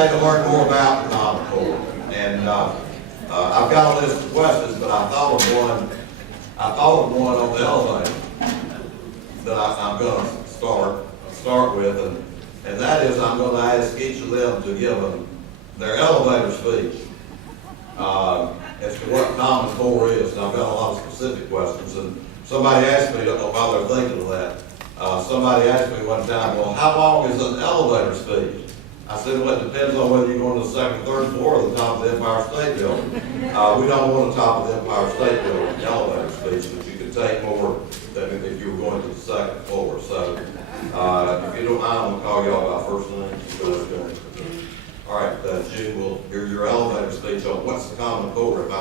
today to learn more about the Common Core. And I've got a list of questions, but I thought of one on the elevator that I'm going to start with, and that is I'm going to ask each of them to give their elevator speech as to what Common Core is. And I've got a lot of specific questions, and somebody asked me, I don't know why they're thinking of that. Somebody asked me one time, well, how long is an elevator speech? I said, well, it depends on whether you're going to the second, third floor or the top of the Empire State Building. We don't want the top of the Empire State Building elevator speech, but you could take more than if you were going to the second floor. So, if you don't mind, I'm going to call y'all by first name. All right, June, we'll hear your elevator speech on what's the Common Core. If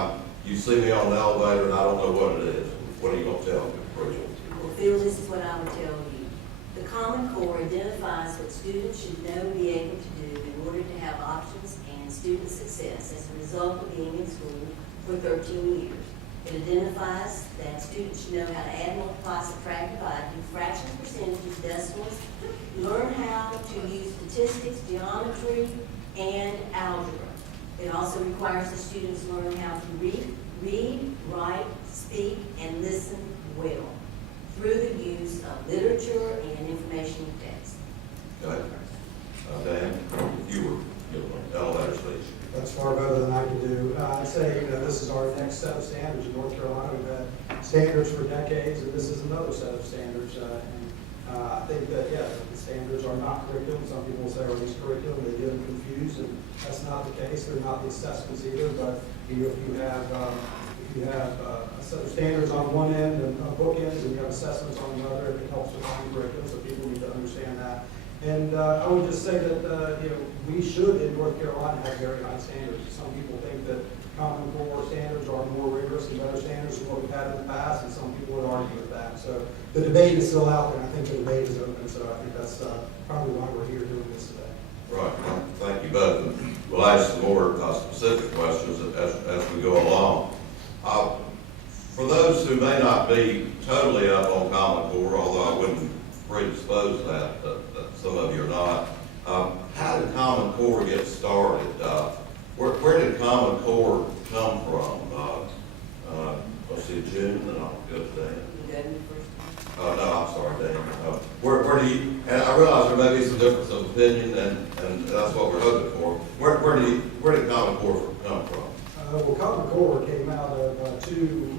you see me on the elevator and I don't know what it is, what are you going to tell me, Rachel? Well, Phil, this is what I would tell you. The Common Core identifies what students should know and be able to do in order to have options and student success as a result of being in school for 13 years. It identifies that students should know how to add, multiply, subtract, divide, do fractions, percentages, decimals, learn how to use statistics, geometry, and algebra. It also requires the students learn how to read, write, speak, and listen well through the use of literature and information text. Good. Dan, if you were giving an elevator speech. That's far better than I can do. I'd say, this is our next set of standards in North Carolina. We've had standards for decades, and this is another set of standards. I think that, the standards are not curriculum. Some people say, are these curriculum? They get them confused, and that's not the case. They're not the assessments either, but if you have a set of standards on one end and bookends, and you have assessments on the other, it helps define curriculum, so people need to understand that. And I would just say that we should in North Carolina have very high standards. Some people think that Common Core standards are more rigorous and better standards than what we've had in the past, and some people would argue with that. So the debate is still out there, and I think the debate is open. So I think that's probably why we're here doing this today. Right. Thank you both. We'll ask some more specific questions as we go along. For those who may not be totally up on Common Core, although I wouldn't predispose that some of you are not, how did Common Core get started? Where did Common Core come from? Let's see, June, and I'll go to Dan. No, I'm sorry, Dan. Where do you, and I realize there may be some difference of opinion, and that's what we're hoping for. Where did Common Core come from? Well, Common Core came out of two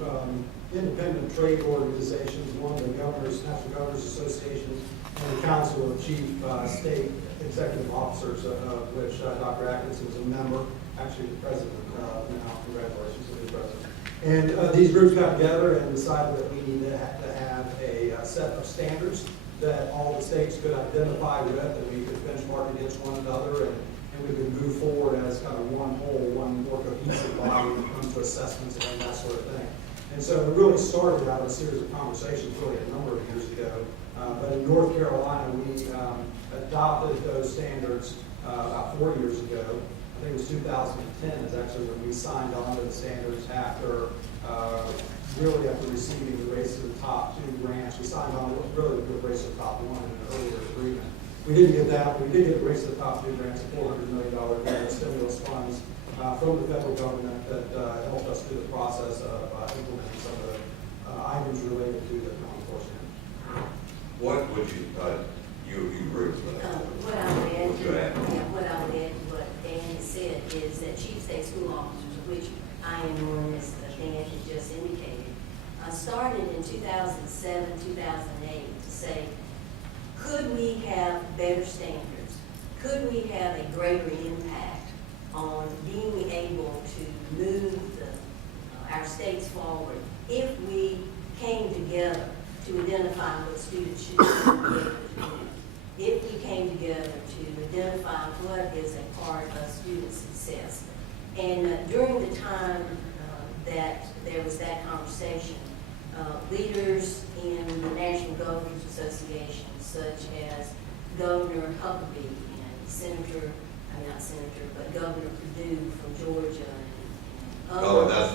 independent trade organizations, one the National Governors Association and the Council of Chief State Executive Officers, of which Dr. Atkinson was a member, actually the president now. Congratulations to the president. And these groups got together and decided that we needed to have a set of standards that all the states could identify with, and we could benchmark against one another, and we could move forward as kind of one whole, one more cohesive body when it comes to assessments and that sort of thing. And so it really started out as a series of conversations really a number of years ago. But in North Carolina, we adopted those standards about 4 years ago. I think it was 2010 is actually when we signed on to the standards after receiving the Race to the Top 2 grants. We signed on really with the Race to the Top 1 in an earlier agreement. We didn't get that, but we did get the Race to the Top 2 grants, a $400 million grant stimulus funds from the federal government that helped us through the process of implementing some of the items related to the Common Core standard. What would you agree with that? What I would add to what Dan has said is that Chief State School Officers, of which I am one, as Dan has just indicated, started in 2007, 2008 to say, could we have better standards? Could we have a greater impact on being able to move our states forward if we came together to identify what students should be able to do? If we came together to identify what is a part of student success. And during the time that there was that conversation, leaders in the National Governors Association, such as Governor Huckabee and Governor Perdue from Georgia. Oh, that's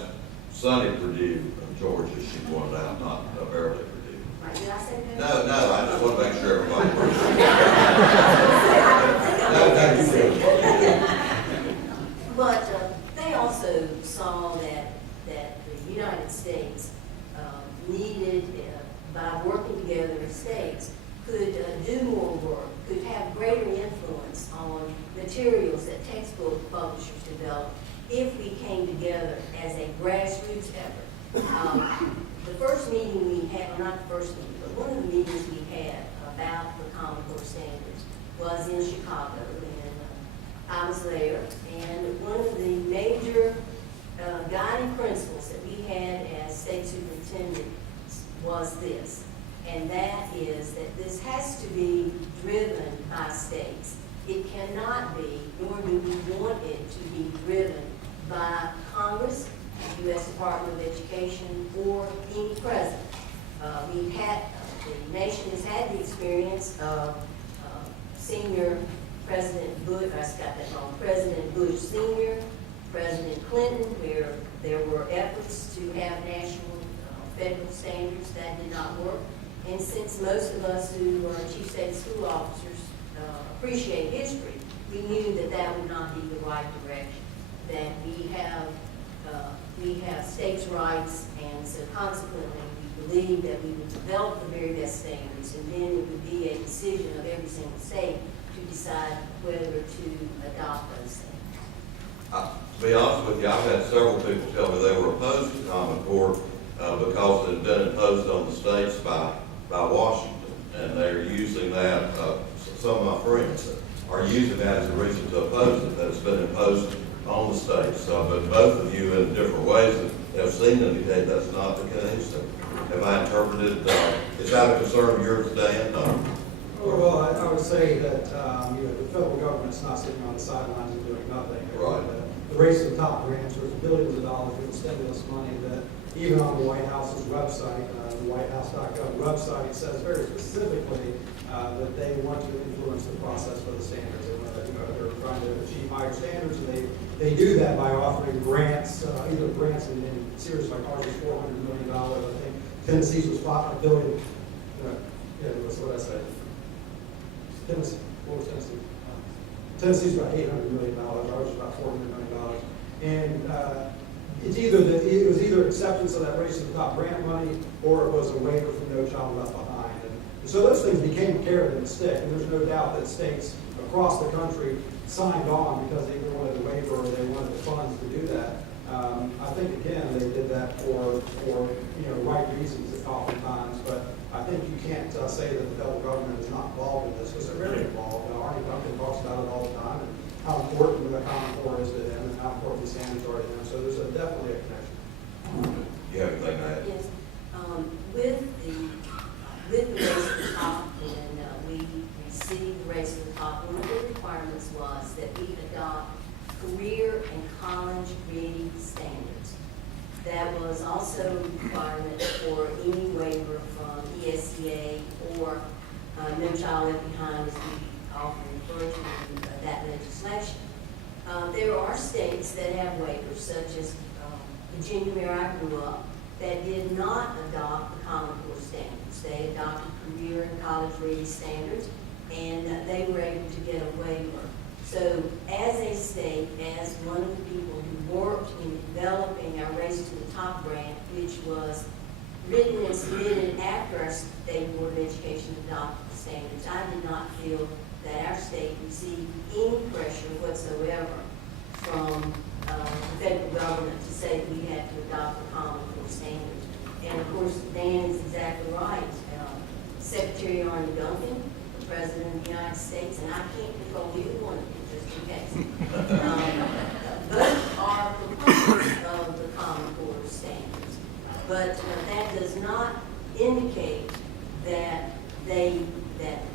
Sonny Perdue from Georgia. She pointed out, not Beverly Perdue. Right, did I say that? No, I just want to make sure everybody. No, you did. states needed, by working together as states, could do more work, could have greater influence on materials that textbook publishers develop if we came together as a grassroots effort. The first meeting we had, or not the first meeting, but one of the meetings we had about the Common Core standards was in Chicago, and I was there, and one of the major guiding principles that we had as state superintendent was this, and that is that this has to be driven by states. It cannot be, nor do we want it to be driven by Congress, the U.S. Department of Education, or any president. The nation has had the experience of senior President Bush, I got that wrong, President Bush Sr., President Clinton, where there were efforts to have national federal standards that did not work. And since most of us who are chief state school officers appreciate history, we knew that that would not be the right direction, that we have states' rights, and so consequently we believe that we would develop the very best standards, and then it would be a decision of every single state to decide whether to adopt those things. To be honest with you, I've had several people tell me they were opposed to Common Core because it had been imposed on the states by Washington, and they're using that, some of my friends are using that as a reason to oppose it, that it's been imposed on the states. But both of you in different ways have seen indicate that's not the case. Have I interpreted, is that a concern of yours, Dan? Well, I would say that the federal government's not sitting on the sidelines and doing nothing. Right. The race to the top grants, there's billions of dollars in stimulus money that even on the White House's website, the whitehouse.gov website, says very specifically that they want to influence the process for the standards. They're trying to achieve higher standards, and they do that by offering grants, either grants in series like ours is $400 million. I think Tennessee's was $5 billion. What I said. Tennessee, what was Tennessee? Tennessee's about $800 million. Ours is about $400 million. And it was either acceptance of that race to the top grant money, or it was a waiver from No Child Left Behind. And so those things became a carrot and a stick, and there's no doubt that states across the country signed on because they either wanted a waiver or they wanted the funds to do that. I think again they did that for right reasons oftentimes, but I think you can't say that the federal government is not involved in this, because they're very involved. Arnie Duncan talks about it all the time, and how important the Common Core is to them, and how important the standards are to them. So there's definitely a connection. You have anything to add? Yes. With the race to the top, when we received the race to the top, one of the requirements was that we adopt career and college-ready standards. That was also a requirement for any waiver from ESCA or No Child Left Behind, as we often refer to that legislation. There are states that have waivers, such as Virginia, where I grew up, that did not adopt the Common Core standards. They adopted career and college-ready standards, and they were able to get a waiver. So as a state, as one of the people who worked in developing our Race to the Top grant, which was written and submitted after our State Board of Education adopted the standards, I did not feel that our state received any pressure whatsoever from the federal government to say that we had to adopt the Common Core standards. And of course, Dan is exactly right. Secretary Arnie Duncan, the President of the United States, and I can't control either one of you, just in case, both are proponents of the Common Core standards. But that does not indicate that the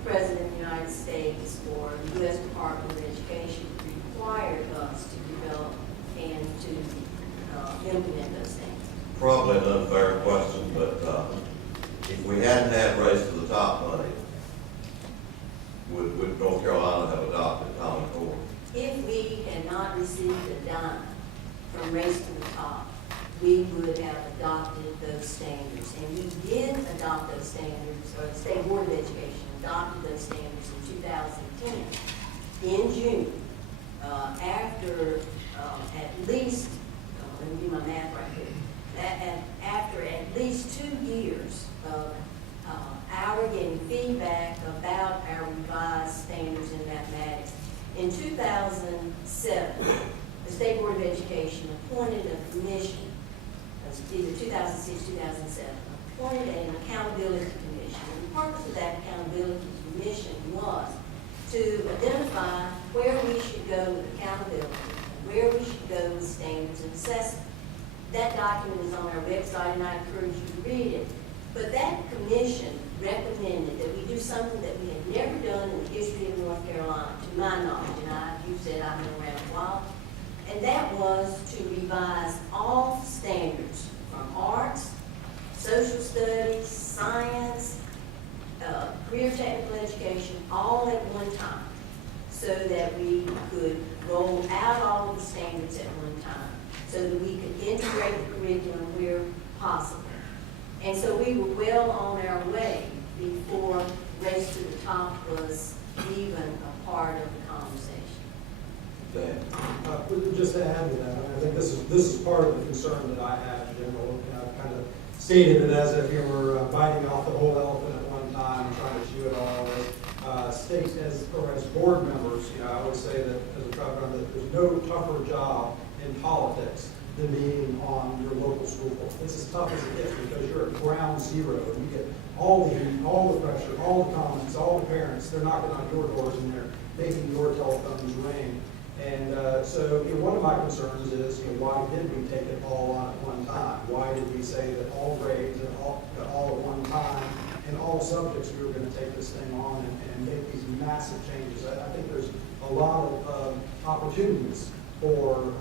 President of the United States or the U.S. Department of Education required us to develop and to implement those things. Probably an unfair question, but if we hadn't had Race to the Top money, would North Carolina have adopted Common Core? If we had not received a dime from Race to the Top, we would have adopted those standards. And we did adopt those standards, or the State Board of Education adopted those standards in 2010, in June, after at least, let me do my math right here, after at least 2 years of our getting feedback about our revised standards in mathematics, in 2007, the State Board of Education appointed a commission, either 2006, 2007, appointed an accountability commission. And the purpose of that accountability commission was to identify where we should go with accountability, where we should go with standards and assessment. That document is on our website, and I encourage you to read it. But that commission recommended that we do something that we had never done in the history of North Carolina, to my knowledge, and you said I've been around a while, and that was to revise all standards from arts, social studies, science, career technical education, all at one time, so that we could roll out all of the standards at one time, so that we could integrate the curriculum where possible. And so we were well on our way before Race to the Top was even a part of the conversation. Just to add to that, I think this is part of the concern that I have, General. I've kind of stated it as if you were biting off the whole elephant at one time and trying to chew it all. As board members, I always say that as a truck driver, that there's no tougher job in politics than being on your local school board. It's as tough as it gets because you're at ground zero and you get all the heat, all the pressure, all the comments, all the parents. They're knocking on your doors and they're making your telephones ring. And so one of my concerns is, why did we take it all on at one time? Why did we say that all grades and all at one time in all subjects we were going to take this thing on and make these massive changes? I think there's a lot of opportunities for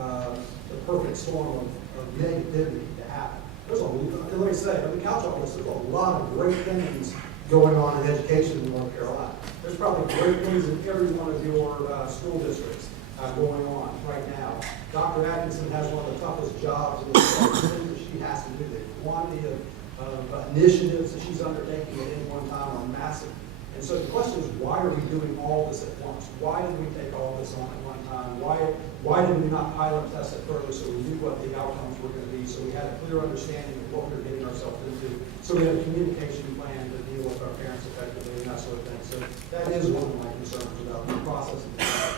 the perfect storm of negativity to happen. There's like I say, on the couch on this, there's a lot of great things going on in education in North Carolina. There's probably great things in every one of your school districts going on right now. Dr. Atkinson has one of the toughest jobs in the things that she has to do. The quantity of initiatives that she's undertaking at any one time are massive. And so the question is, why are we doing all this at once? Why did we take all this on at one time? Why did we not pilot test it further so we knew what the outcomes were going to be, so we had a clear understanding of what we were getting ourselves into, so we had a communication plan to deal with our parents effectively and that sort of thing. So that is one of my concerns about the process.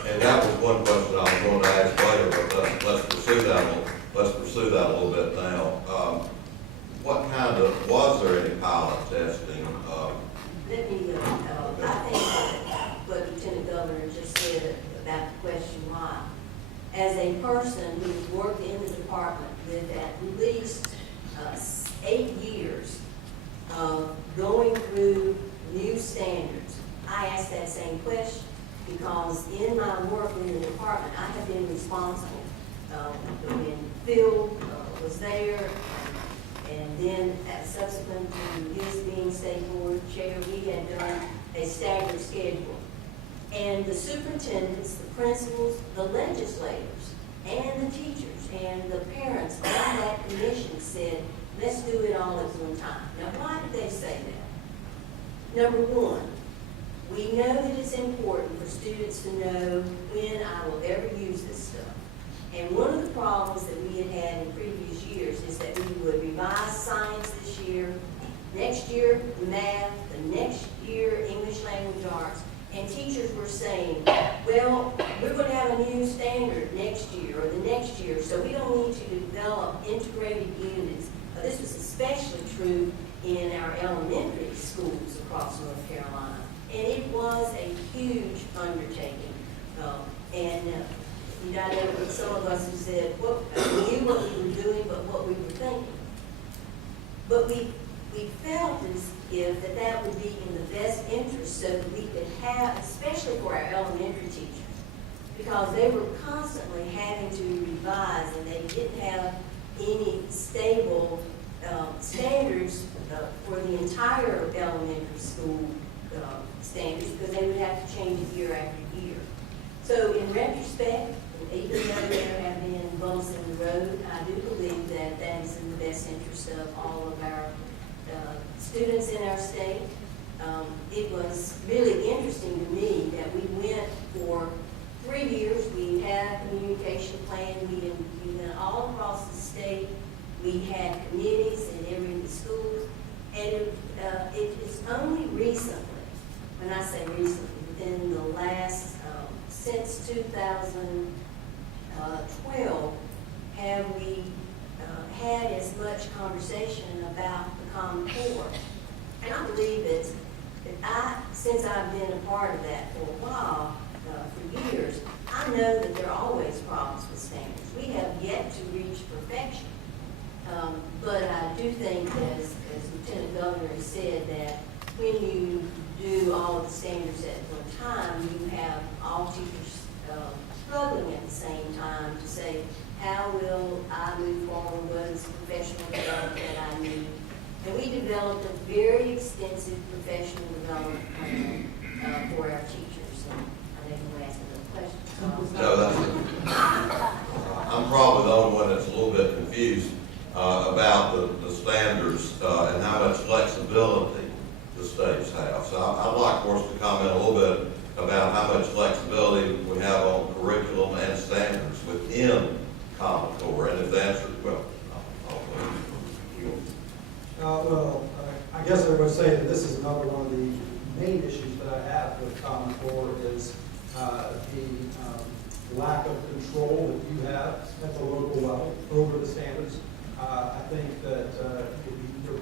And that was one question I was going to ask later, but let's pursue that a little bit now. Was there any pilot testing? Let me, I think that what Lieutenant Governor just said about the question why. As a person who's worked in the department with at least 8 years of going through new standards, I ask that same question because in my work in the department, I have been responsible when Phil was there, and then subsequent to his being state board chair, we had done a staggered schedule. And the superintendents, the principals, the legislators, and the teachers, and the parents on that commission said, let's do it all at one time. Now, why did they say that? Number one, we know that it's important for students to know when I will ever use this stuff. And one of the problems that we had in previous years is that we would revise science this year, next year math, the next year English language arts, and teachers were saying, well, we're going to have a new standard next year or the next year, so we don't need to develop integrated units. This was especially true in our elementary schools across North Carolina. And it was a huge undertaking. Some of us who said, well, we knew what we were doing, but what we were thinking. But we felt as if that would be in the best interest so that we could have, especially for our elementary teachers, because they were constantly having to revise and they didn't have any stable standards for the entire elementary school standards because they would have to change it year after year. So in retrospect, even though there have been bumps in the road, I do believe that that is in the best interest of all of our students in our state. It was really interesting to me that we went for 3 years. We had a communication plan. We went all across the state We had committees in every school, and it's only recently, when I say recently, within the last, since 2012, have we had as much conversation about the Common Core. And I believe that since I've been a part of that for a while, for years, I know that there are always problems with standards. We have yet to reach perfection. But I do think, as Lieutenant Governor has said, that when you do all of the standards at one time, you have all teachers struggling at the same time to say, how will I move forward? What is professional development that I need? And we developed a very extensive professional development plan for our teachers. And I know you asked another question. No, that's it. I'm probably the only one that's a little bit confused about the standards and how much flexibility the states have. So I'd like for us to comment a little bit about how much flexibility we have on curriculum and standards within Common Core. And if the answer, well, I guess I would say that this is another one of the main issues that I have with Common Core is the lack of control that you have at the local level over the standards. I think that if they're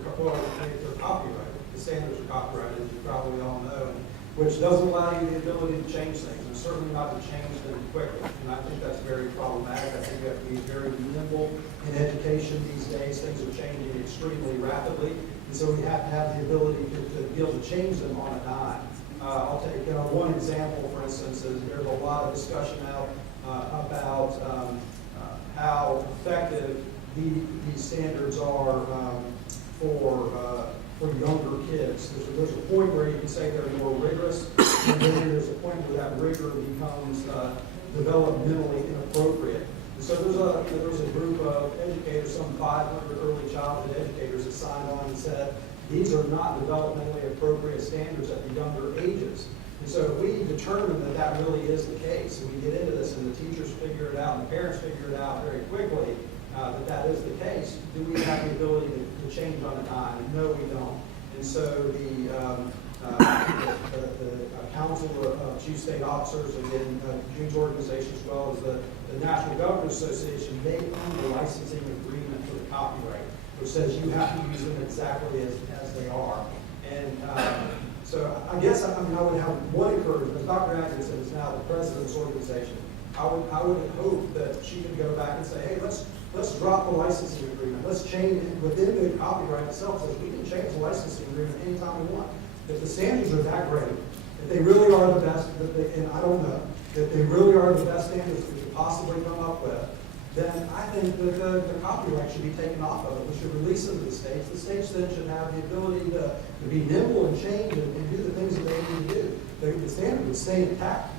copyrighted, the standards are copyrighted, as you probably all know, which doesn't allow you the ability to change things, and certainly not to change them quickly. And I think that's very problematic. I think you have to be very nimble in education these days. Things are changing extremely rapidly, and so we have to have the ability to be able to change them on a dime. I'll take one example, for instance, is there's a lot of discussion now about how effective these standards are for younger kids. There's a point where you can say they're more rigorous, and then there's a point where that rigor becomes developmentally inappropriate. And so there's a group of educators, some 500 early childhood educators that signed on and said, these are not developmentally appropriate standards at the younger ages. And so if we determine that that really is the case, and we get into this and the teachers figure it out and the parents figure it out very quickly, that is the case, do we have the ability to change on a dime? And no, we don't. And so the Council of Chief State Officers and then June's organization, as well as the National Governors Association, they own the licensing agreement for the copyright, which says you have to use them exactly as they are. And so I guess I would have one encouragement. As Dr. Atkinson is now the president's organization, I would hope that she could go back and say, hey, let's drop the licensing agreement. Let's change it within the copyright itself, so we can change the licensing agreement anytime we want. If the standards are that great, if they really are the best, and I don't know, if they really are the best standards we could possibly come up with, then I think that the copyright should be taken off of it. We should release it to the states. The states then should have the ability to be nimble and change and do the things that they need to do. The standard would stay intact.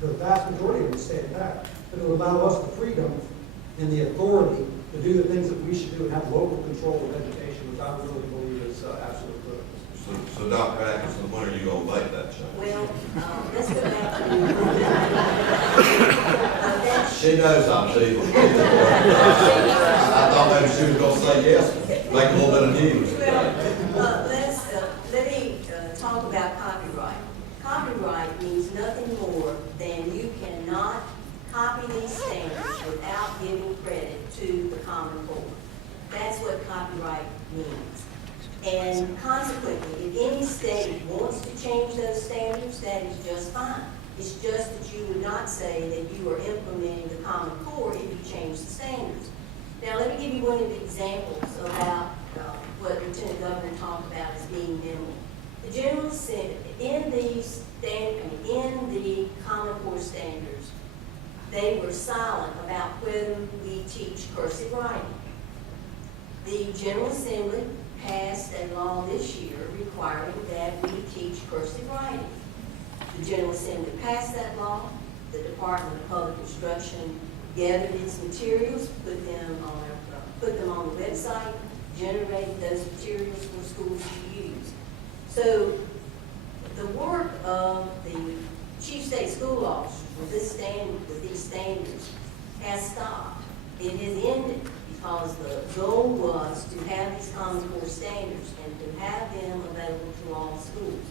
The vast majority of it would stay intact. But it would allow us the freedom and the authority to do the things that we should do and have local control of education, which I really believe is absolutely critical. So Dr. Atkinson, when are you going to make that change? Well, let's go back to She knows I'm cheating. I thought maybe she was going to say yes, make a little bit of news. Well, let me talk about copyright. Copyright means nothing more than you cannot copy these standards without giving credit to the Common Core. That's what copyright means. And consequently, if any state wants to change those standards, that is just fine. It's just that you would not say that you are implementing the Common Core if you change the standards. Now, let me give you one of the examples about what Lieutenant Governor talked about as being nimble. The General Assembly, in the Common Core standards, they were silent about whether we teach cursive writing. The General Assembly passed a law this year requiring that we teach cursive writing. The General Assembly passed that law. The Department of Public Instruction gathered its materials, put them on the website, generated those materials for schools to use. So the work of the Chief State School Officers with these standards has stopped. It has ended because the goal standards and to have them available to all schools,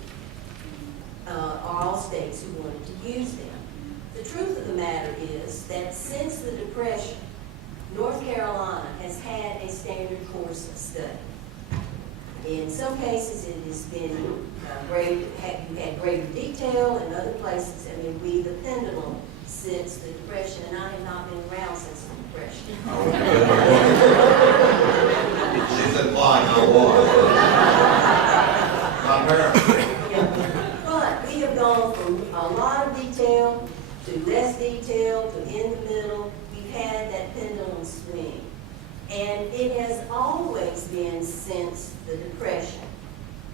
or all states who wanted to use them. The truth of the matter is that since the Depression, North Carolina has had a standard course of study. In some cases, it has been you had greater detail. In other places, I mean, the pendulum since the Depression, and I have not been around since the Depression. She's implying I was. My parents. But we have gone from a lot of detail to less detail to in the middle. We've had that pendulum swing. And it has always been since the Depression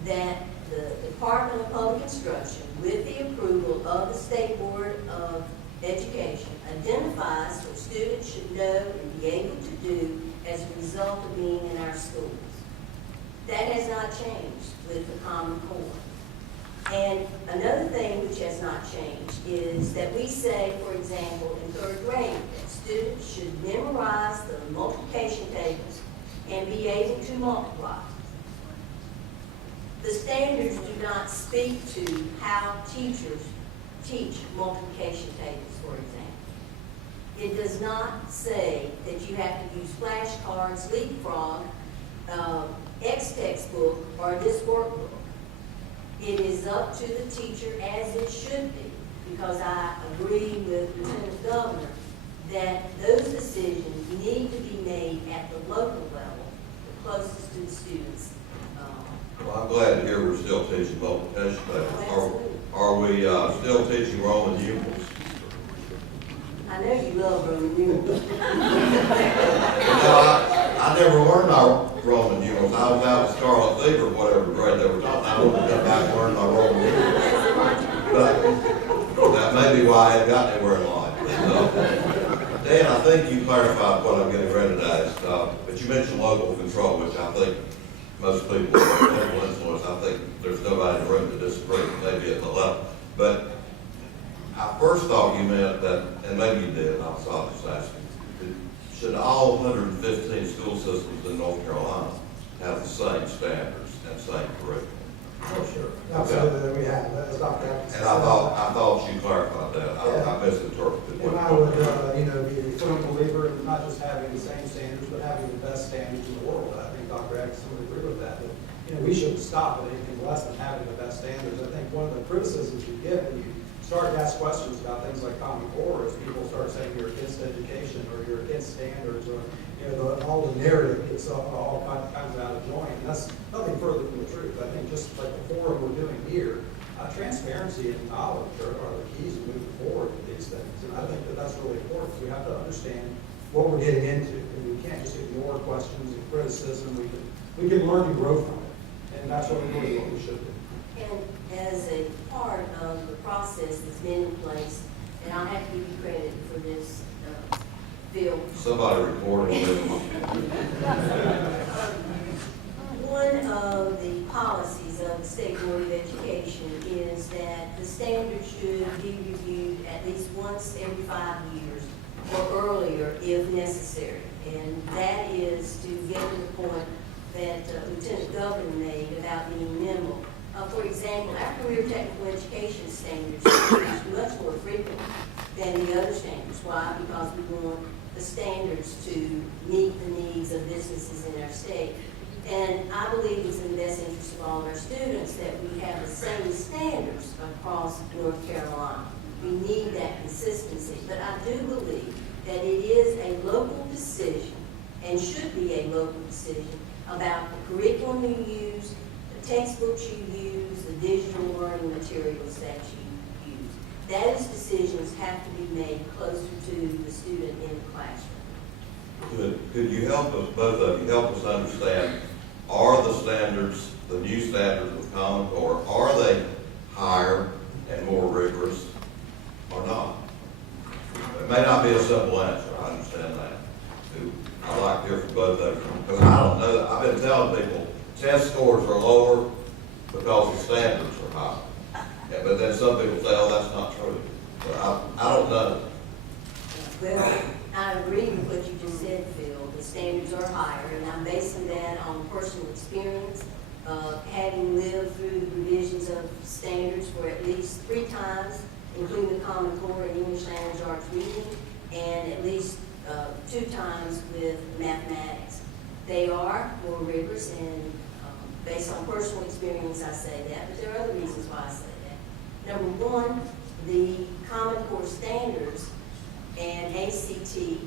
that the Department of Public Instruction, with the approval of the State Board of Education, identifies what students should know and be able to do as a result of being in our schools. That has not changed with the Common Core. And another thing which has not changed is that we say, for example, in third grade, that students should memorize the multiplication tables and be able to multiply. The standards do not speak to how teachers teach multiplication tables, for example. It does not say that you have to use flashcards, leapfrog, X textbook, or this workbook. It is up to the teacher, as it should be, because I agree with Lieutenant Governor that those decisions need to be made at the local level, the closest to the students. Well, I'm glad to hear we're still teaching multiplication tables. Are we still teaching Roman numerals? I know you love Roman numerals. I never learned our Roman numerals. I was out of Scarlet Fever, whatever grade they were taught. I wanted to come back and learn my Roman numerals. But that may be why I hadn't got anywhere in life. Dan, I think you clarified what I'm getting ready to ask, but you mentioned local control, which I think most people with local influence, I think there's nobody in the room to disagree, maybe at the level. But I first thought you meant that, and maybe you did, and I was just asking, should all 115 school systems in North Carolina have the same standards and same curriculum? Oh, sure. Absolutely, we have, as Dr. Atkinson And I thought you clarified that. I misinterpreted. And I would, be a firm believer in not just having the same standards, but having the best standards in the world. I think Dr. Atkinson would agree with that. We shouldn't stop at anything less than having the best standards. I think one of the criticisms you get when you start to ask questions about things like Common Core is people start saying you're against education or you're against standards or all the narrative gets all kinds of out of joint. And that's nothing further from the truth. I think just like the forum we're doing here, transparency and knowledge are the keys to moving forward with these things. And I think that that's really important. We have to understand what we're getting into, and we can't just ignore questions and criticism. We can learn and grow from it, and that's really what we should do. And as a part of the process that's been in place, and I have to give you credit for this, Bill. Somebody recording this. One of the policies of the State Board of Education is that the standards should be reviewed at least once every 5 years or earlier if necessary. And that is to get to the point that Lieutenant Governor made about being nimble. For example, our career technical education standards are much more frequent than the other standards. Why? Because we want the standards to meet the needs of businesses in our state. And I believe it's in the best interest of all of our students that we have the same standards across North Carolina. We need that consistency. But I do believe that it is a local decision and should be a local decision about the curriculum you use, the textbooks you use, the digital learning materials that you use. Those decisions have to be made closer to the student in the classroom. Could you help us, both of you, help us understand, are the standards, the new standards of Common Core, are they higher and more rigorous or not? It may not be a simple answer, I understand that. I'd like to hear from both of you, because I don't know that. I've been telling people test scores are lower because the standards are higher. Yeah, but then some people say, oh, that's not true. But I don't know. Well, I agree with what you just said, Phil. The the standards are higher, and I'm basing that on personal experience of having lived through the revisions of standards for at least 3 times, including the Common Core and English Language Arts reading, and at least 2 times with mathematics. They are more rigorous, and based on personal experience I say that, but there are other reasons why I say that. Number one, the Common Core standards and ACT,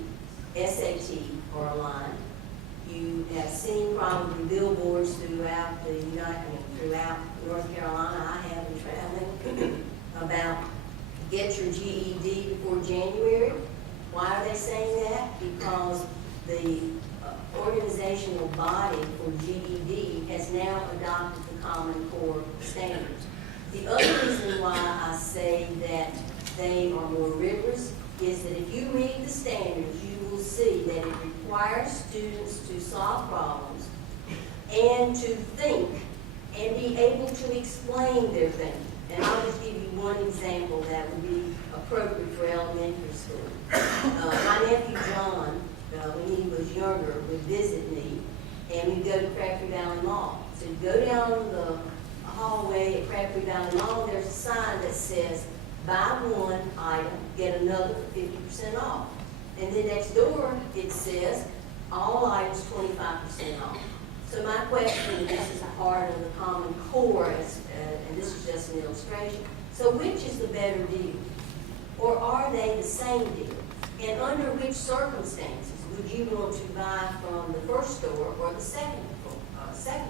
SAT are aligned. You have seen probably billboards throughout throughout North Carolina, I have been traveling, about get your GED before January. Why are they saying that? Because the organizational body for GED has now adopted the Common Core standards. The other reason why I say that they are more rigorous is that if you read the standards, you will see that it requires students to solve problems and to think and be able to explain their thinking. And I'll just give you one example that would be appropriate for elementary school. My nephew John, when he was younger, would visit me, and we'd go to Crabtree Valley Mall. So you go down the hallway at Crabtree Valley Mall, there's a sign that says, buy one item, get another for 50% off. And then next door, it says, all items 25% off. So my question, and this is part of the Common Core, and this is just an illustration, so which is the better deal? Or are they the same deal? And under which circumstances would you want to buy from the first store or the second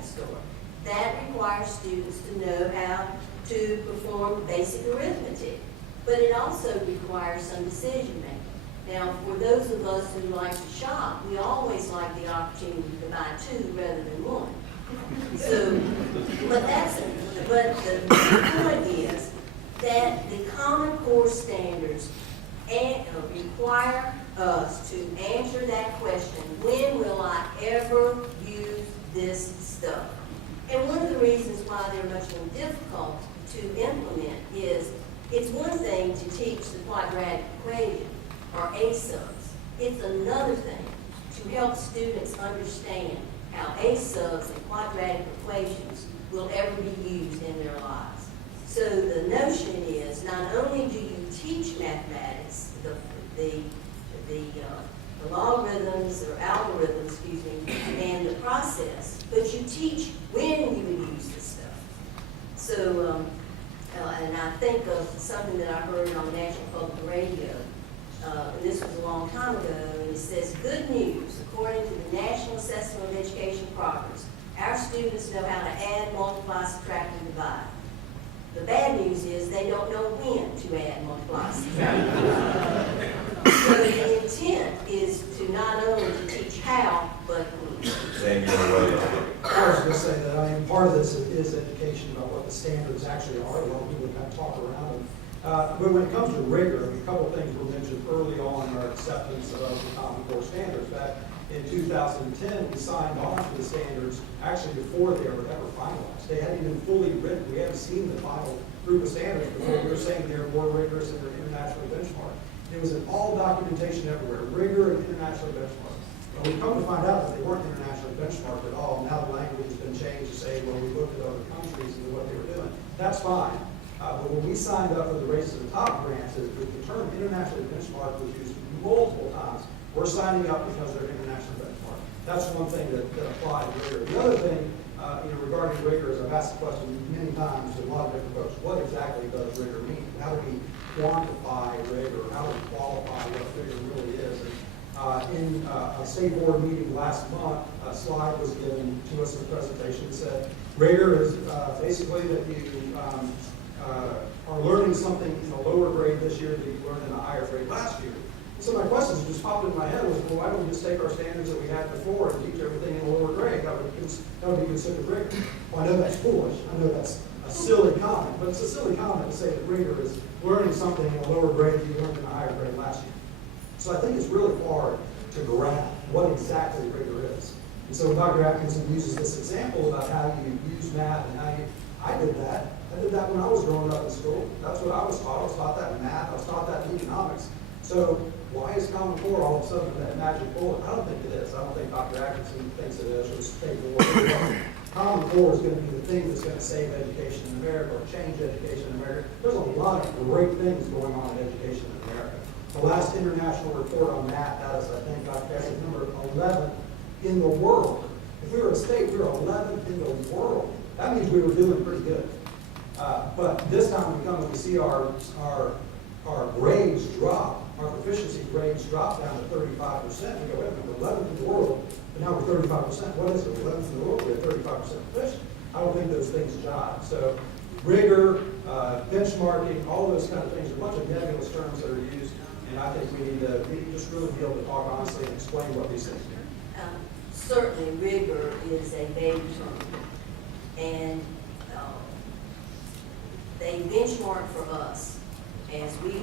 store? That requires students to know how to perform basic arithmetic, but it also requires some decision making. Now, for those of us who like to shop, we always like the opportunity to buy 2 rather than 1. So, but the point is that the Common Core standards require us to answer that question, when will I ever use this stuff? And one of the reasons why they're much more difficult to implement is, it's one thing to teach the quadratic equation, or A subs. It's another thing to help students understand how A subs and quadratic equations will ever be used in their lives. So the notion is, not only do you teach mathematics, the logarithms or algorithms, and the process, but you teach when you would use this stuff. So, and I think of something that I heard on National Public Radio. This was a long time ago, and it says, good news, according to the National Assessment of Education Progress, our students know how to add, multiply, subtract, and divide. The bad news is they don't know when to add, multiply, subtract. So the intent is to not only to teach how, but when. I was going to say that, I mean, part of this is education about what the standards actually are. A lot of people kind of talk around them. But when it comes to rigor, a couple of things were mentioned early on in our acceptance of the Common Core standards. Back in 2010, we signed on to the standards actually before they were ever finalized. They hadn't even fully written. We hadn't seen the final group of standards before. We were saying they're more rigorous and they're internationally benchmarked. It was in all documentation everywhere, rigor and internationally benchmarked. And we come to find out that they weren't internationally benchmarked at all. Now the language has been changed to say, well, we looked at other countries and what they were doing. That's fine. But when we signed up for the Race to the Top grants, the term internationally benchmarked was used multiple times. We're signing up because they're internationally benchmarked. That's one thing that applies to rigor. The other thing, regarding rigor, is I've asked the question many times to a lot of different folks, what exactly does rigor mean? How do we quantify rigor? How do we qualify what rigor really is? And in a state board meeting last month, a slide was given to us in the presentation that said, rigor is basically that you are learning something in a lower grade this year that you learned in a higher grade last year. So my question that just popped into my head was, well, why don't we just take our standards that we had before and teach everything in a lower grade? That would be considered rigor. Well, I know that's foolish. I know that's a silly comment, but it's a silly comment to say that rigor is learning something in a lower grade that you learned in a higher grade last year. So I think it's really hard to grasp what exactly rigor is. And so Dr. Atkinson uses this example about how you use math and how you, I did that when I was growing up in school. That's what I was taught. I was taught that in math. I was taught that in economics. So why is Common Core all of a sudden that magic bullet? I don't think it is. I don't think Dr. Atkinson thinks it is, or State Board. Common Core is going to be the thing that's going to save education in America or change education in America. There's a lot of great things going on in education in America. The last international report on that has, I think, Dr. Atkinson, number 11 in the world. If we were a state, we were 11th in the world. That means we were doing pretty good. But this time we come and we see our grades drop, our proficiency grades drop down to 35%. We go, wait a minute, we're 11th in the world, but now we're 35%. What is it? 11th in the world, we're 35% proficient. I don't think those things jive. So rigor, benchmarking, all those kind of things are a bunch of nebulous terms that are used, and I think we need to just really be able to talk honestly and explain what these things mean. Certainly, rigor is a baby term, and they benchmark for us as we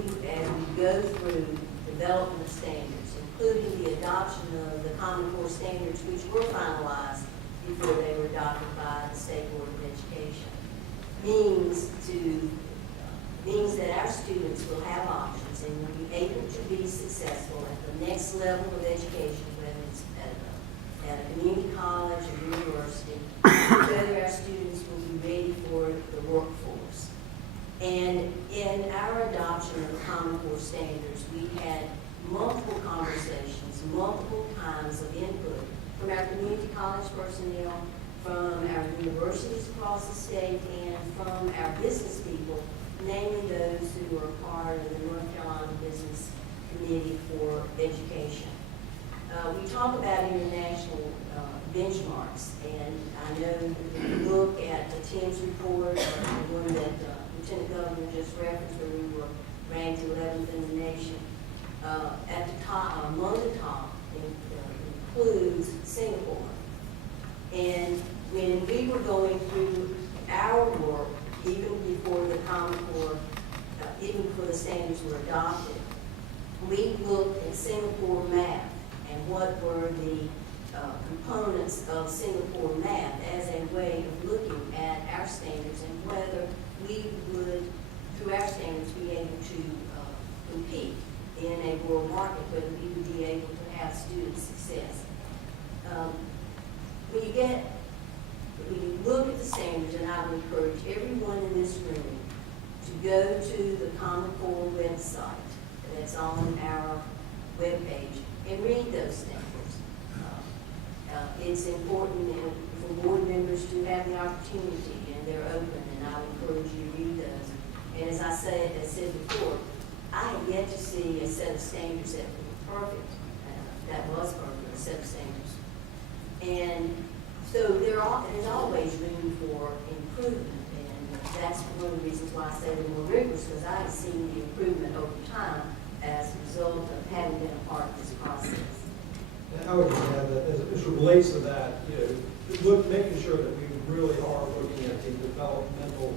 go through development standards, including the adoption of the Common Core standards, which were finalized before they were adopted by the State Board of Education, means that our students will have options and will be able to be successful at the next level of education, whether it's at a community college or university, whether our students will be ready for the workforce. And in our adoption of the Common Core standards, we had multiple conversations, multiple kinds of input from our community college personnel, from our universities across the state, and from our business people, namely those who are part of the North Carolina Business Committee for Education. We talk about international benchmarks, and I know if you look at the TIMS report, the one that Lieutenant Governor just referenced, where we were ranked 11th in the nation, at the top, among the top, includes Singapore. And when we were going through our work, even before the Common Core, even before the standards were adopted, we looked at Singapore math and what were the components of Singapore math as a way of looking at our standards and whether we would, through our standards, be able to compete in a world market, whether we would be able to have student success. When you look at the standards, and I would encourage everyone in this room to go to the Common Core website that's on our webpage and read those standards. It's important for board members to have the opportunity, and they're open, and I would encourage you to read those. And as I said before, I have yet to see a set of standards that were perfect, that was perfect, a set of standards. And so there's always room for improvement, and that's one of the reasons why I say they're more rigorous, because I have seen the improvement over time as a result of having been a part of this process. And I would just add that as it relates to that, making sure that we really are looking at the developmental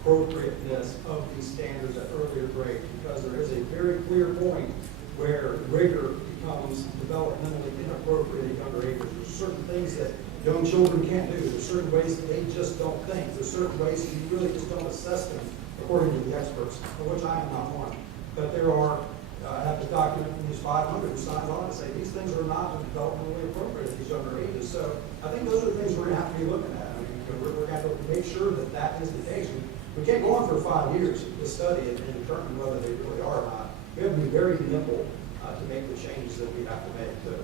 appropriateness of these standards at earlier grades, because there is a very clear point where rigor becomes developmentally inappropriate at younger ages. There's certain things that young children can't do. There's certain ways that they just don't think. There's certain ways that you really just don't assess them according to the experts, of which I am not one. But there are, I have this document from these 500 who signed on and say these things are not developmentally appropriate at these younger ages. So I think those are the things we're going to have to be looking at. I mean, we're going to have to make sure that that is the case. We can't go on for 5 years to study and determine whether they really are or not. We have to be very nimble to make the changes that we have to make to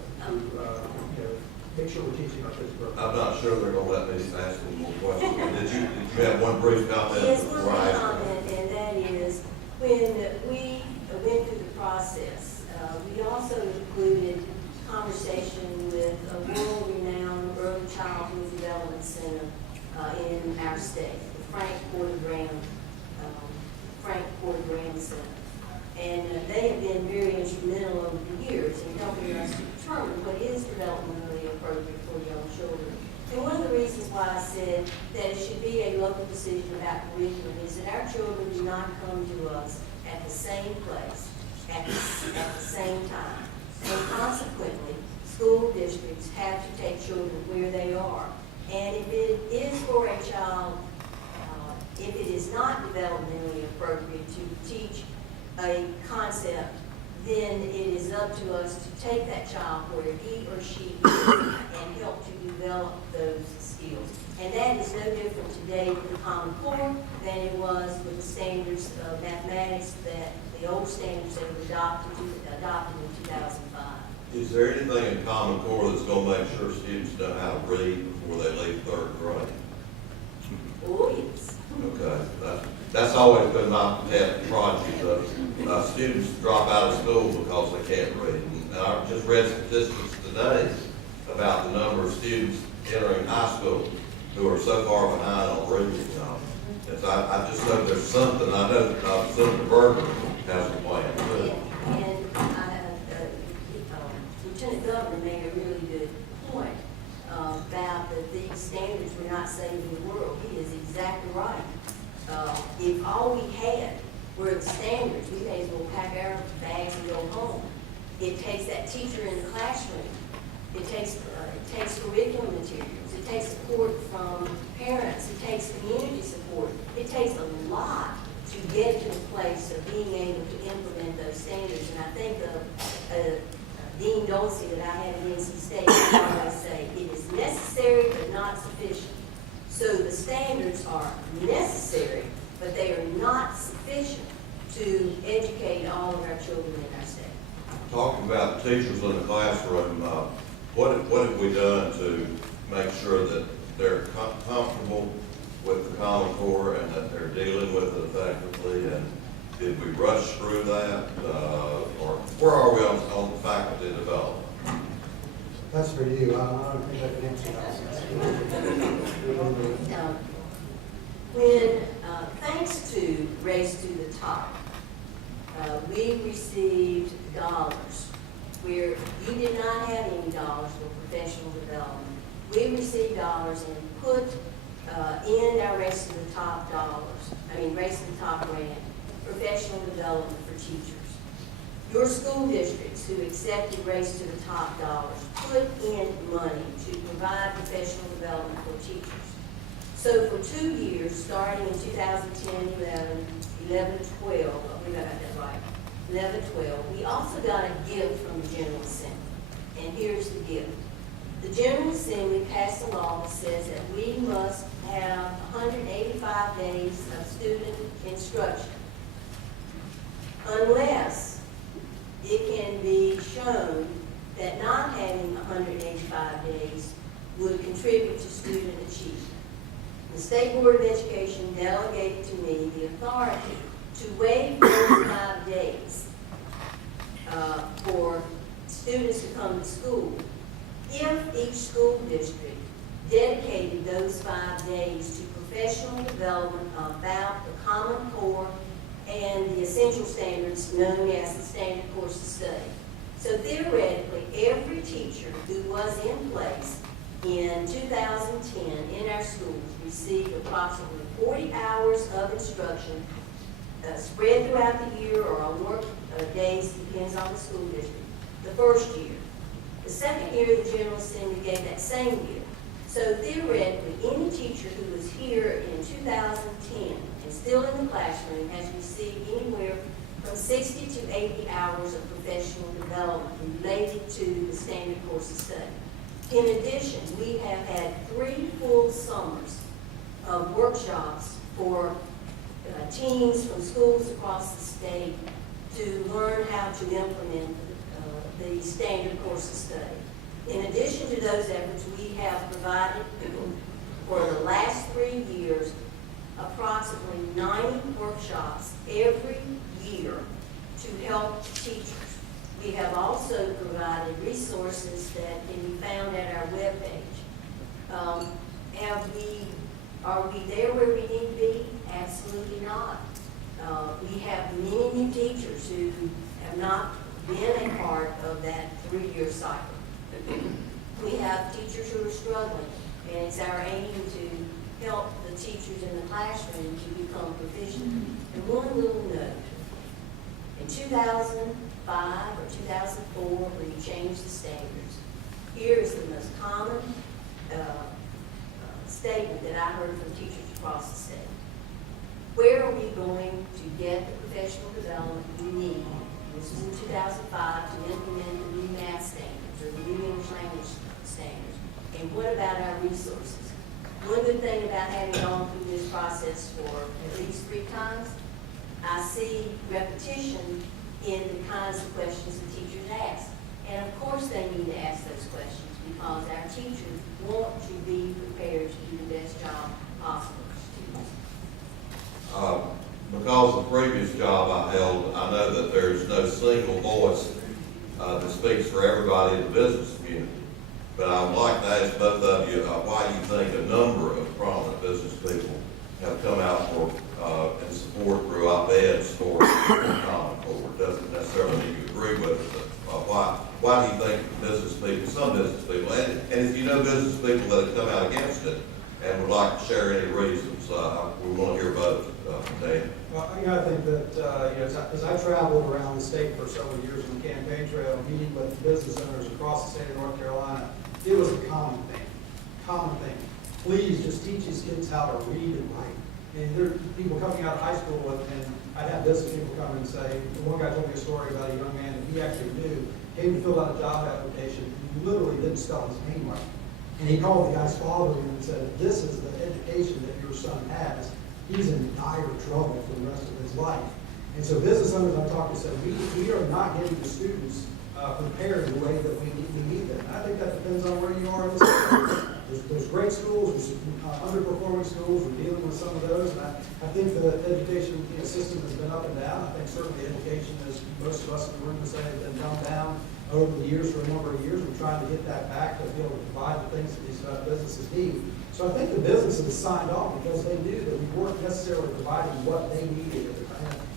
make sure we're teaching our kids appropriately. I'm not sure they're gonna let me ask any more questions. Did you have one brief comment? Yes, one before I ask? comment, and that is, when we went through the process, we also included conversation with a world-renowned early childhood development center in our state, the Frank Porter Graham Center. And they have been very instrumental over the years in helping us to determine what is developmentally appropriate for young children. And one of the reasons why I said that it should be a local decision about curriculum is that our children do not come to us at the same place, at the same time. And consequently, school districts have to take children where they are. And if it is for a child, if it is not developmentally appropriate to teach a concept then it is up to us to take that child where he or she is and help to develop those skills. And that is no different today with the Common Core than it was with the standards of mathematics, that the old standards that were adopted in 2005. Is there anything in Common Core that's going to make sure students know how to read before they leave third grade? Oh, yes. Okay, that's always been my pet project. Students drop out of school because they can't read. And I just read statistics today about the number of students entering high school who are so far behind on reading. And so I just know there's something. I know that Senator Berger has a plan too. And Lieutenant Governor made a really good point about that these standards were not saving the world. He is exactly right. If all we had were the standards, we may as well pack our bags and go home. It takes that teacher in the classroom. It takes curriculum materials. It takes support from parents. It takes community support. It takes a lot to get to the place of being able to implement those standards. And I think Dean Dulcie that I had at NC State always say, it is necessary but not sufficient. So the standards are necessary, but they are not sufficient to educate all of our children in our state. Talking about teachers in the classroom, what have we done to make sure that they're comfortable with the Common Core and that they're dealing with it effectively? And did we rush through that? Or where are we on the faculty development? That's for you. I don't think I can answer that. Thanks to Race to the Top, we received dollars where you did not have any dollars for professional development. We received dollars and put in our Race to the Top Race to the Top grant, professional development for teachers. Your school districts who accepted Race to the Top dollars put in money to provide professional development for teachers. So for 2 years, starting in 2010, 11, 12, I believe I got that right, 11, 12, we also got a gift from the General Assembly. And here's the gift. The General Assembly passed a law that says that we must have 185 days of student instruction unless it can be shown that not having 185 days would contribute to student achievement. The State Board of Education delegated to me the authority to waive those 5 days for students to come to school if each school district dedicated those 5 days to professional development about the Common Core and the essential standards known as the standard course of study. So theoretically, every teacher who was in place in 2010 in our schools received approximately 40 hours of instruction spread throughout the year or on work days, depends on the school district, the first year. The second year, the General Assembly gave that same year. So theoretically, any teacher who was here in 2010 and still in the classroom has received anywhere from 60 to 80 hours of professional development related to the standard course of study. In addition, we have had 3 full summers of workshops for teams from schools across the state to learn how to implement the standard course of study. In addition to those efforts, we have provided for the last 3 years approximately 90 workshops every year to help teachers. We have also provided resources that can be found at our webpage. Are we there where we need to be? Absolutely not. We have many new teachers who have not been a part of that 3-year cycle. We have teachers who are struggling, and it's our aim to help the teachers in the classroom to become proficient. And one little note, in 2005 or 2004, when you changed the standards, here is the most common statement that I heard from teachers across the state. Where are we going to get the professional development we need this was in 2005, to implement the new math standards, or the new English language standards. And what about our resources? One good thing about having gone through this process for at least 3 times, I see repetition in the kinds of questions the teachers ask. And of course they need to ask those questions because our teachers want to be prepared to do the best job possible for students. Because the previous job I held, I know that there's no single voice that speaks for everybody in the business community. But I would like to ask both of you why you think a number of prominent business people have come out for and support through op-eds for Common Core. Doesn't necessarily mean you agree with it, but why do you think business people, some business people, and if you know business people that have come out against it and would like to share any reasons, we want to hear both. Dan. Well, I think that, as I traveled around the state for several years on the campaign trail, meeting with business owners across the state of North Carolina, it was a common thing. Please just teach these kids how to read and write. And there are people coming out of high school, and I'd have business people come and say, one guy told me a story about a young man that he actually knew, came to fill out a job application, and he literally didn't spell his name right. And he called the guy's father and said, this is the education that your son has. He's in dire trouble for the rest of his life. And so business owners I talked to said, we are not getting the students prepared in the way that we need them. And I think that depends on where you are in the state. There's great schools, there's underperforming schools, we're dealing with some of those. And I think the education system has been up and down. I think certainly education, as most of us in the room would say, has been dumbed down over the years for a number of years. We're trying to get that back to be able to provide the things that these businesses need. So I think the businesses signed on because they knew that we weren't necessarily providing what they needed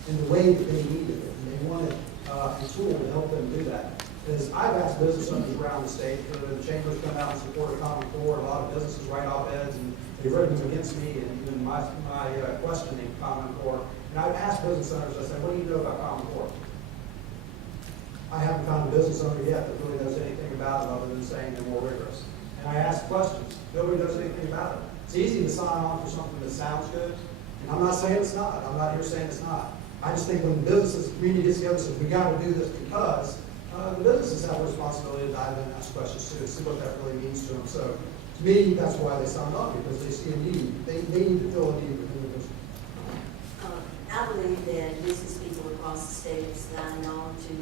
in the way that they needed it. And they wanted a tool to help them do that. As I've asked business owners around the state, the chambers come out and support a Common Core, a lot of businesses write op-eds, and they've written them against me and even my questioning Common Core. And I've asked business owners, I said, what do you know about Common Core? I haven't found a business owner yet that really knows anything about it other than saying they're more rigorous. And I ask questions. Nobody knows anything about it. It's easy to sign on for something that sounds good. And I'm not saying it's not. I'm not here saying it's not. I just think when the businesses community gets together and says, we got to do this because the businesses have a responsibility to dive in and ask questions too, and see what that really means to them. So to me, that's why they signed on, because they see a need. They need to fill a need within the business. I believe that business people across the state have signed on to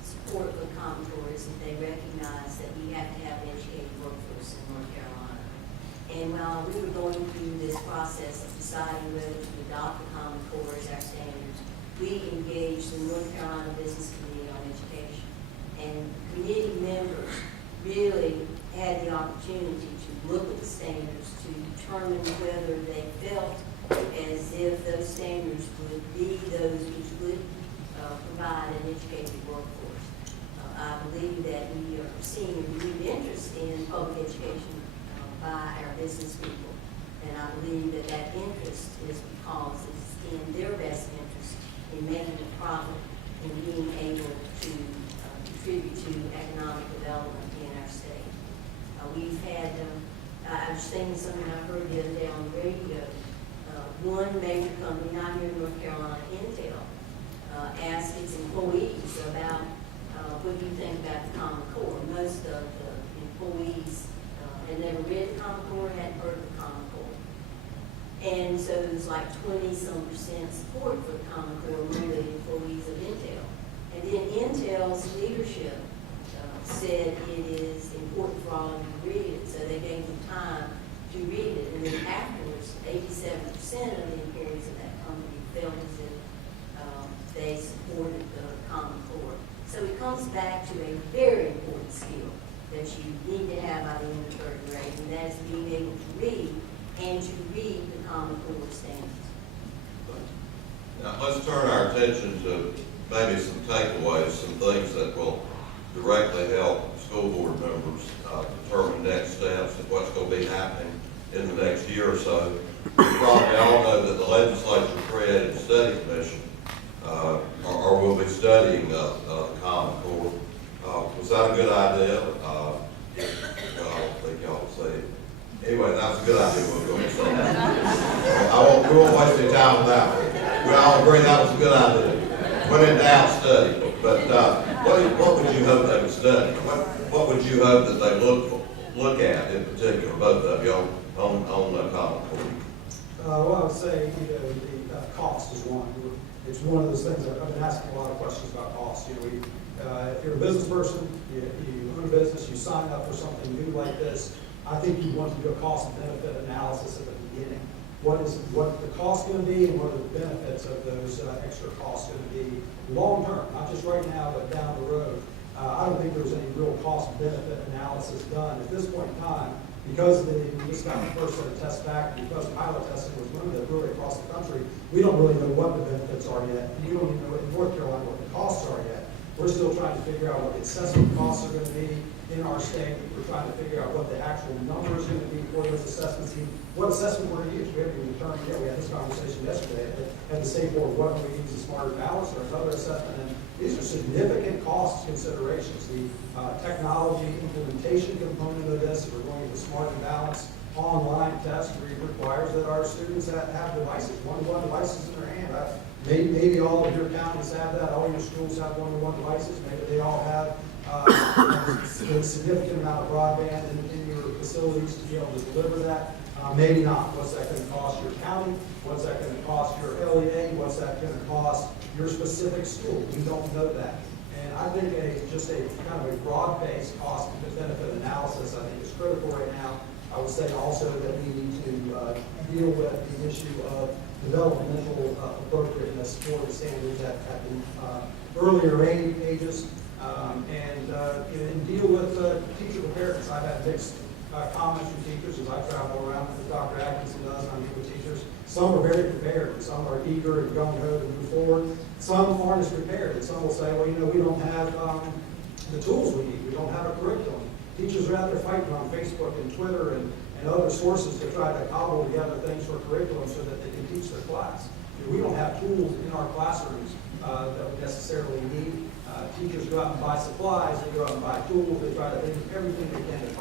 support the Common Core is that they recognize that we have to have an educated workforce in North Carolina. And while we were going through this process of deciding whether to adopt the Common Core as our standards, we engaged the North Carolina Business Committee on Education. And committee members really had the opportunity to look at the standards to determine whether they felt as if those standards would be those which would provide an educated workforce. I believe that we are seeing a renewed interest in public education by our business people. And I believe that that interest is because it's in their best interest in making a profit and being able to contribute to economic development in our state. We've had, I was thinking something I heard the other day on the radio, one major company, not here in North Carolina, Intel, asked its employees about what do you think about the Common Core. Most of the employees had never read the Common Core, hadn't heard of the Common Core. And so it was like 20-some% support for the Common Core among the employees of Intel. And then Intel's leadership said it is important for all of you to read it, so they gave them time to read it. And then afterwards, 87% of the employees of that company felt as if they supported the Common Core. So it comes back to a very important skill that you need to have by the end of third grade, and that is being able to read and to read the Common Core standards. Now, let's turn our attention to maybe some takeaways, some things that will directly help school board members determine next steps and what's going to be happening in the next year or so. You probably all know that the legislature created a study commission, or will be studying the Common Core. Was that a good idea? I don't think y'all would say it. Anyway, that was a good idea. We'll go and say that. We won't waste any time on that one. We all agree that was a good idea. When in doubt, study. But what would you hope they would study? What would you hope that they look at in particular, both of you on the Common Core? Well, I would say, the cost is one. It's one of those things, I've been asking a lot of questions about cost. If you're a business person, you own a business, you sign up for something new like this, I think you want to do a cost and benefit analysis at the beginning. What the cost going to be and what are the benefits of those extra costs going to be long term, not just right now, but down the road. I don't think there's any real cost benefit analysis done at this point in time, because we just got the first set of tests back, because pilot testing was limited really across the country. We don't really know what the benefits are yet. We don't even know in North Carolina what the costs are yet. We're still trying to figure out what the assessment costs are going to be in our state. We're trying to figure out what the actual number is going to be for those assessments. What assessment we're going to use. We haven't even determined yet. We had this conversation yesterday at the state board. What do we use, a smarter balance or another assessment? And these are significant cost considerations. The technology implementation component of this, if we're going with a smarter balance online test, requires that our students have devices, one-to-one devices in their hand. Maybe all of your counties have that, all your schools have one-to-one devices, maybe they all have a significant amount of broadband in your facilities to be able to deliver that. Maybe not. What's that going to cost your county? What's that going to cost your LEA? What's that going to cost your specific school? We don't know that. And I think just a kind of a broad-based cost benefit analysis, I think, is critical right now. I would say also that we need to deal with the issue of developmental appropriateness for the standards at the earlier ages, and deal with teacher preparedness. I've had mixed comments from teachers as I travel around, as Dr. Atkinson does, and I meet with teachers. Some are very prepared, and some are eager and gung-ho to move forward. Some aren't as prepared, and some will say, well, we don't have the tools we need. We don't have a curriculum. Teachers are out there fighting on Facebook and Twitter and other sources to try to cobble together things for curriculum so that they can teach their class. We don't have tools in our classrooms that we necessarily need. Teachers go out and buy supplies, they go out and buy tools, they try to do everything they can to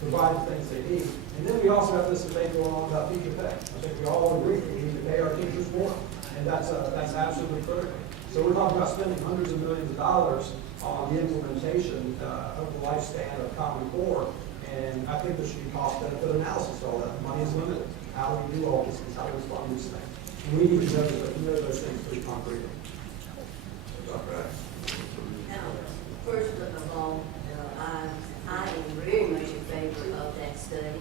provide the things they need. And then we also have this debate going on about teacher pay. I think we all agree that we need to pay our teachers more, and that's absolutely critical. So we're talking about spending hundreds of millions of dollars on the implementation of the lifespan of Common Core, and I think there should be cost-benefit analysis for all that. The money is limited. How do we do all these things? How do we fund these things? And we need to know those things pretty concretely. Now, first of all, I am very much in favor of that study.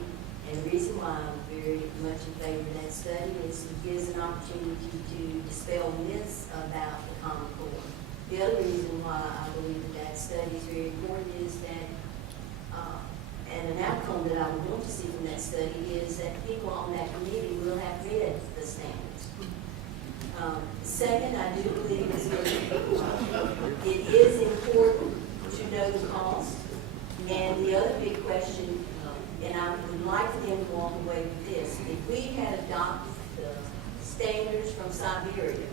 And the reason why I'm very much in favor of that study is it gives an opportunity to dispel myths about the Common Core. The other reason why I believe that study is very important is that, and an outcome that I would want to see from that study is that people on that committee will have read the standards. Second, I do believe it is important to know the cost. And the other big question, and I would like for them to walk away with this, if we had adopted the standards from Siberia,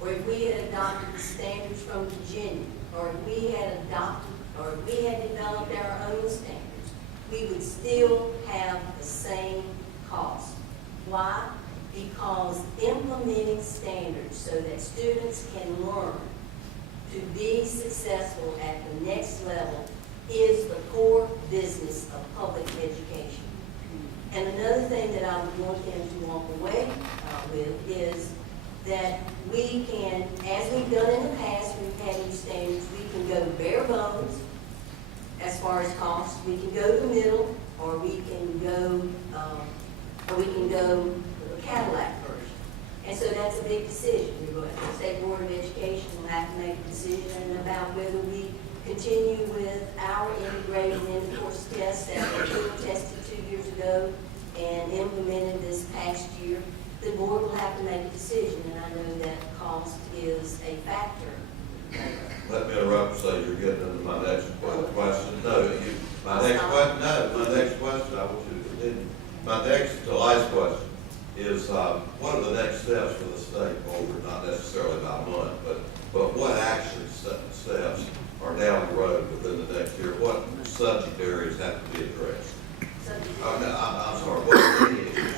or if we had adopted the standards from Virginia, or if we had adopted, or if we had developed our own standards, we would still have the same cost. Why? Because implementing standards so that students can learn to be successful at the next level is the core business of public education. And another thing that I would want them to walk away with is that we can, as we've done in the past, we've had new standards, we can go bare bones as far as cost. We can go the middle, or we can go the Cadillac version. And so that's a big decision. The State Board of Education will have to make a decision about whether we continue with our integrated end-of-course tests that were tested 2 years ago and implemented this past year. The board will have to make a decision, and I know that cost is a factor. Let me interrupt and say you're getting into my next question. My next question, I want you to continue. My next to last question is, what are the next steps for the state board? Not necessarily by month, but what action steps are down the road within the next year? What subject areas have to be addressed? I'm sorry, what any issues?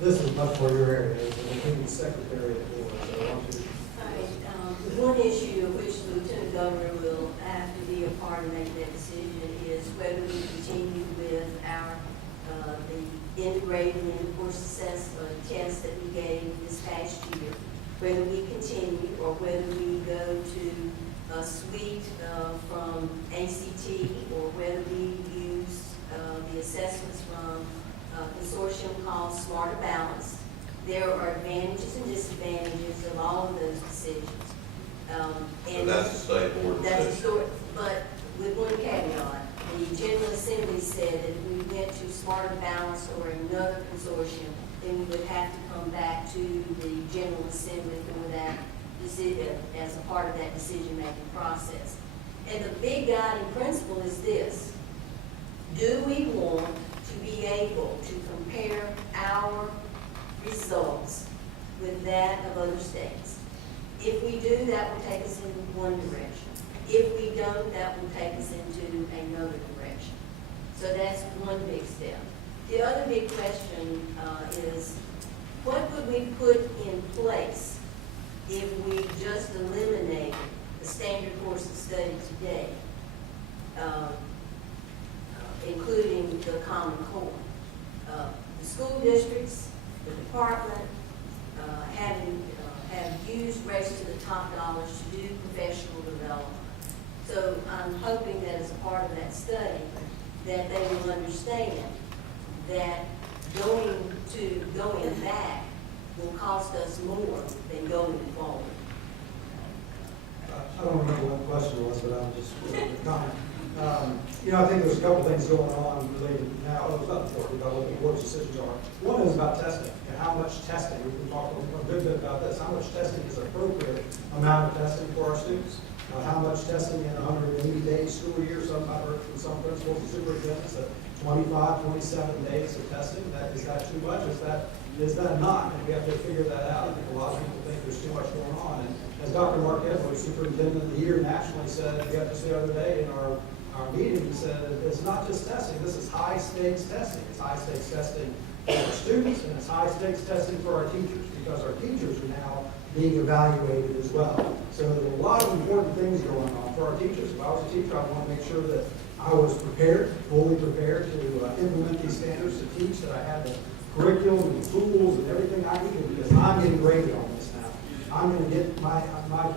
this is much more your area, and being the secretary of the board, so I want you to. One issue of which the lieutenant governor will have to be a part of making that decision is whether we continue with our, the integrated in-course assessment test that we gave this past year, whether we continue or whether we go to a suite from ACT or whether we use the assessments from a consortium called Smarter Balance. There are advantages and disadvantages of all of those decisions. So that's the state board That's a decision. story, but with one caveat. The General Assembly said that if we went to Smarter Balance or another consortium, then we would have to come back to the General Assembly for that decision, as a part of that decision-making process. And the big guiding principle is this: do we want to be able to compare our results with that of other states? If we do, that will take us in one direction. If we don't, that will take us into another direction. So that's one big step. The other big question is, what would we put in place if we just eliminated the standard course of study today, including the Common Core? The school districts, the department, have used race to the top dollars to do professional development. So I'm hoping that as a part of that study, that they will understand that going back will cost us more than going forward. I don't remember what the question was, but I'll just comment. I think there's a couple things going on related now. It's not important about what the board's decisions are. One is about testing and how much testing. We can talk a good bit about this. How much testing is appropriate amount of testing for our students? How much testing in a 180-day school year? Some I've heard from some principals and superintendents that 25, 27 days of testing. Is that too much? Is that not? And we have to figure that out. I think a lot of people think there's too much going on. And as Dr. Mark Edwards, Superintendent of the Year nationally, said, we have to say the other day in our meeting, he said, it's not just testing. This is high-stakes testing. It's high-stakes testing for our students, and it's high-stakes testing for our teachers, because our teachers are now being evaluated as well. So there's a lot of important things going on for our teachers. If I was a teacher, I'd want to make sure that I was prepared, fully prepared to implement these standards, to teach, that I had the curriculum and the tools and everything I needed, because I'm getting graded on this now. I'm going to get my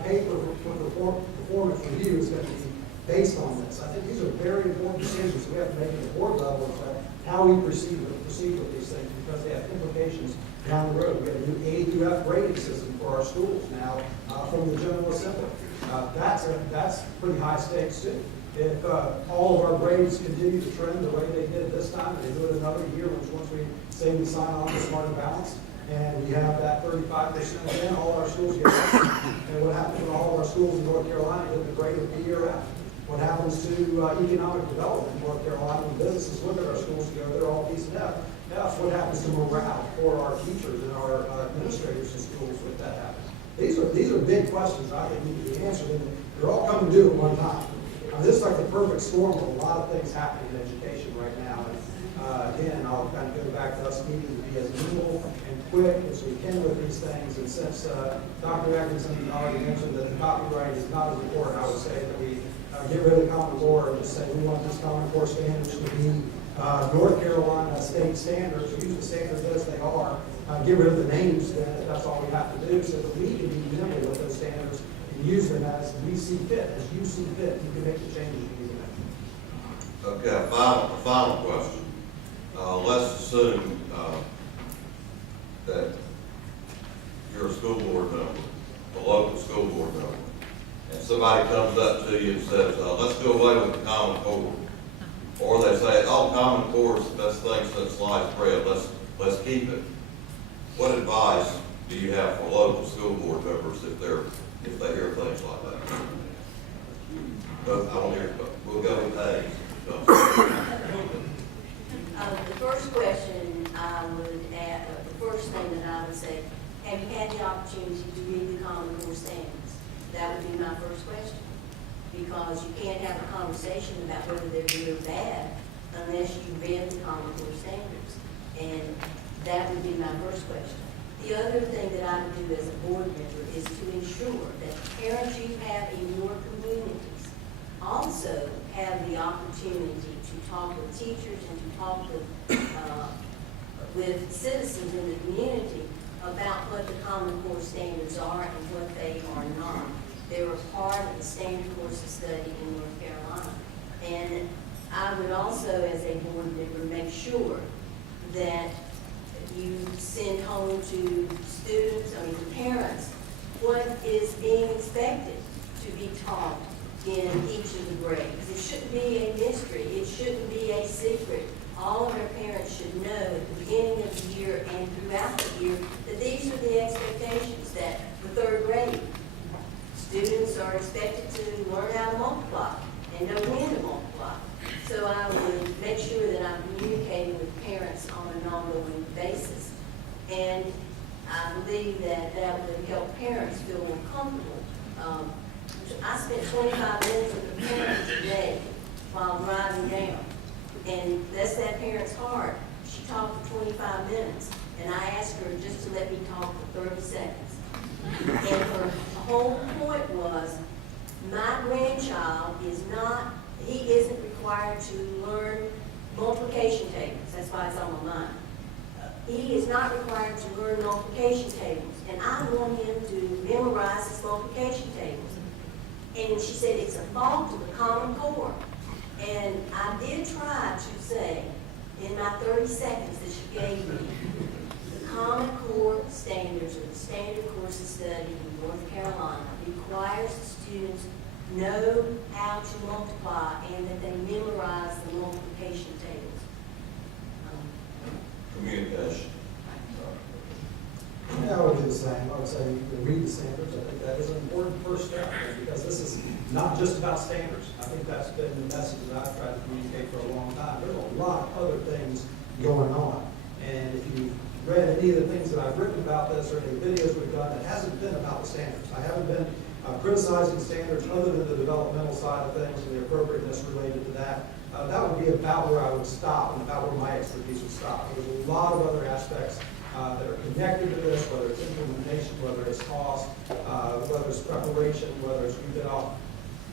paper for performance review is going to be based on this. I think these are very important decisions we have to make at the board level about how we proceed with these things, because they have implications down the road. We have a new A through F grading system for our schools now from the General Assembly. That's pretty high stakes too. If all of our grades continue to trend the way they did this time, and they do it another year, which once we say we sign on to Smarter Balance, and we have that 35% again, all our schools get it. And what happens when all of our schools in North Carolina get the grade of the year after? What happens to economic development in North Carolina when businesses look at our schools and go, they're all decent F? What happens to morale for our teachers and our administrators in schools when that happens? These are big questions I think need to be answered, and they're all coming due at one time. This is like the perfect storm of a lot of things happening in education right now. And again, I'll kind of go back to us needing to be as nimble and quick as we can with these things. And since Dr. Atkinson already mentioned that the copyright is not as important, I would say that we get rid of the Common Core and just say we want these Common Core standards to be North Carolina state standards. Use the standards as they are. Get rid of the names, then that's all we have to do, so that we can be nimble with those standards and use them as we see fit, as you see fit. You can make the changes you need to make. Okay, a final question. Let's assume that you're a school board member, a local school board member, and somebody comes up to you and says, let's do away with the Common Core. Or they say, oh, Common Core is the best thing since sliced bread, let's keep it. What advice do you have for local school board members if they hear things like that? But I don't hear, but we'll go with A. The first question I would add, the first thing that I would say, have you had the opportunity to read the Common Core standards? That would be my first question. Because you can't have a conversation about whether they're good or bad unless you read the Common Core standards. And that would be my first question. The other thing that I would do as a board member is to ensure that the parents you have in your communities also have the opportunity to talk with teachers and to talk with citizens in the community about what the Common Core standards are and what they are not. They're a part of the standard course of study in North Carolina. And I would also, as a board member, make sure that you send home to students, to parents, what is being expected to be taught in each of the grades. It shouldn't be a mystery. It shouldn't be a secret. All of our parents should know at the beginning of the year and throughout the year that these are the expectations, that for third grade, students are expected to learn how to multiply and know when to multiply. So I would make sure that I'm communicating with parents on an ongoing basis. And I believe that that would help parents feel more comfortable. I spent 25 minutes with a parent today while driving down. And bless that parent's heart, she talked for 25 minutes. And I asked her just to let me talk for 30 seconds. And her whole point was, my grandchild isn't required to learn multiplication tables. That's why it's on my mind. He is not required to learn multiplication tables. And I want him to memorize his multiplication tables. And she said it's a fault of the Common Core. And I did try to say, in my 30 seconds that she gave me, the Common Core standards, or the standard course of study in North Carolina, requires the students know how to multiply and that they memorize the multiplication tables. Communication. Yeah, I would do the same. I would say you can read the standards. I think that is an important first step, because this is not just about standards. I think that's been the message that I've tried to communicate for a long time. There's a lot of other things going on. And if you've read any of the things that I've written about this or any videos we've done, it hasn't been about the standards. I haven't been criticizing standards other than the developmental side of things and the appropriateness related to that. That would be about where I would stop and about where my expertise would stop. There's a lot of other aspects that are connected to this, whether it's implementation, whether it's cost, whether it's preparation, whether it's we bit off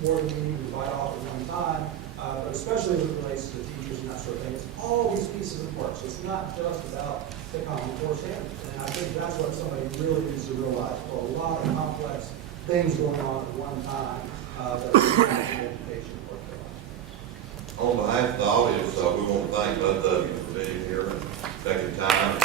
more than we need to bite off at one time, but especially as it relates to teachers and that sort of thing. It's all these pieces of work. So it's not just about the Common Core standards. And I think that's what somebody really needs to realize. There are a lot of complex things going on at one time that's impacting education in North Carolina. On behalf of the audience, we want to thank both of you for being here and taking time